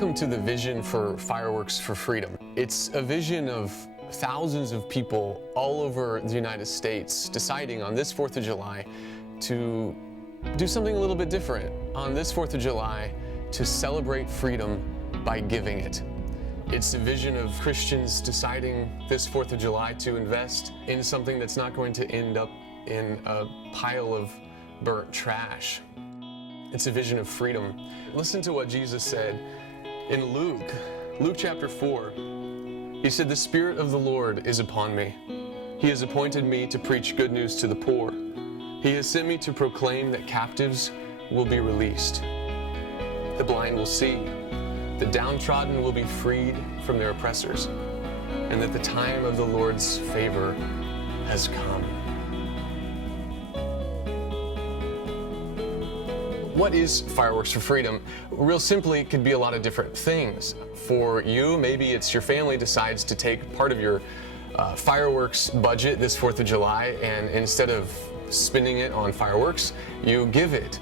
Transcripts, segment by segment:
Welcome to the Vision for Fireworks for Freedom. It's a vision of thousands of people all over the United States deciding on this 4th of July to do something a little bit different. On this 4th of July, to celebrate freedom by giving it. It's a vision of Christians deciding this 4th of July to invest in something that's not going to end up in a pile of burnt trash. It's a vision of freedom. Listen to what Jesus said in Luke chapter 4. He said, "The Spirit of the Lord is upon me. He has appointed me to preach good news to the poor. He has sent me to proclaim that captives will be released. The blind will see. The downtrodden will be freed from their oppressors, and that the time of the Lord's favor has come." What is Fireworks for Freedom? Real simply, it could be a lot of different things. For you, maybe it's your family decides to take part of your fireworks budget this 4th of July, and instead of spending it on fireworks, you give it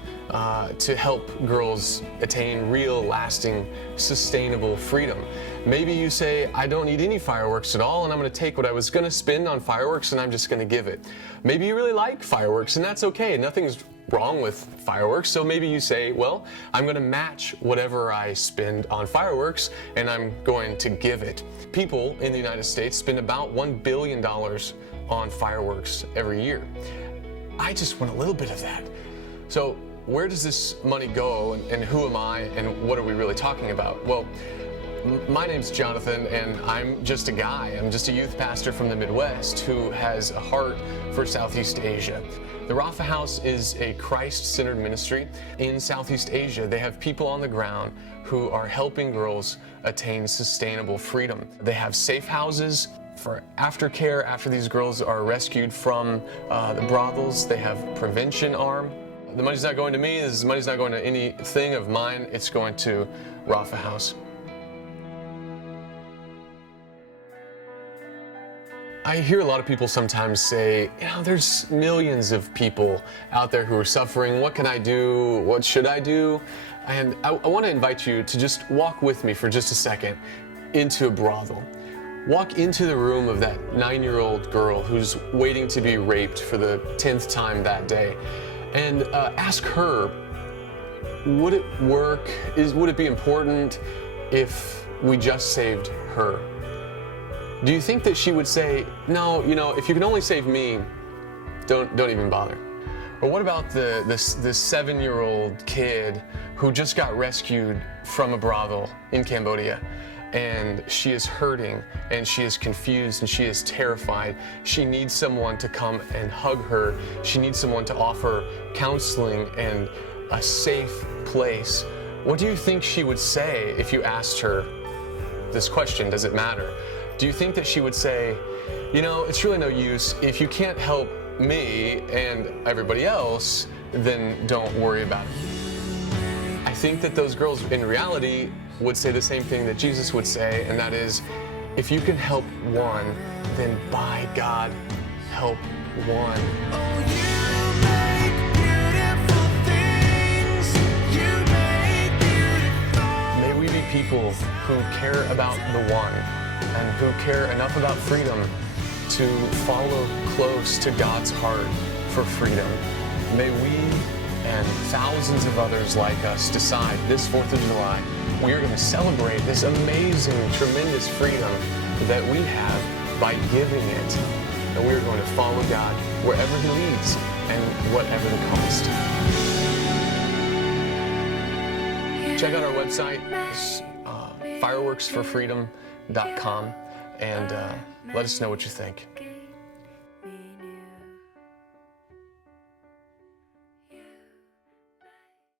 to help girls attain real, lasting, sustainable freedom. Maybe you say, I don't need any fireworks at all, and I'm going to take what I was going to spend on fireworks and I'm just going to give it. Maybe you really like fireworks, and that's okay. Nothing's wrong with fireworks. So maybe you say, well, I'm going to match whatever I spend on fireworks and I'm going to give it. People in the United States spend about $1 billion on fireworks every year. I just want a little bit of that. So where does this money go, and who am I, and what are we really talking about? Well, my name's Jonathan, and I'm just a guy. I'm just a youth pastor from the Midwest who has a heart for Southeast Asia. The Rafa House is a Christ-centered ministry in Southeast Asia. They have people on the ground who are helping girls attain sustainable freedom. They have safe houses for aftercare after these girls are rescued from the brothels. They have prevention arm. The money's not going to me. This money's not going to anything of mine. It's going to Rafa House. I hear a lot of people sometimes say, there's millions of people out there who are suffering. What can I do? What should I do? And I want to invite you to just walk with me for just a second into a brothel. Walk into the room of that 9-year-old girl who's waiting to be raped for the 10th time that day, and ask her, would it work? Would it be important if we just saved her? Do you think that she would say, no, if you can only save me, don't even bother? Or what about this 7-year-old kid who just got rescued from a brothel in Cambodia, and she is hurting, and she is confused, and she is terrified. She needs someone to come and hug her. She needs someone to offer counseling and a safe place. What do you think she would say if you asked her this question, does it matter? Do you think that she would say, it's really no use. If you can't help me and everybody else, then don't worry about it? I think that those girls in reality would say the same thing that Jesus would say, and that is, if you can help one, then by God, help one. May we be people who care about the one, and who care enough about freedom to follow close to God's heart for freedom. May we and thousands of others like us decide this 4th of July, we are going to celebrate this amazing, tremendous freedom that we have by giving it. And we are going to follow God wherever He leads and whatever the cost. Check out our website, fireworksforfreedom.com, and let us know what you think.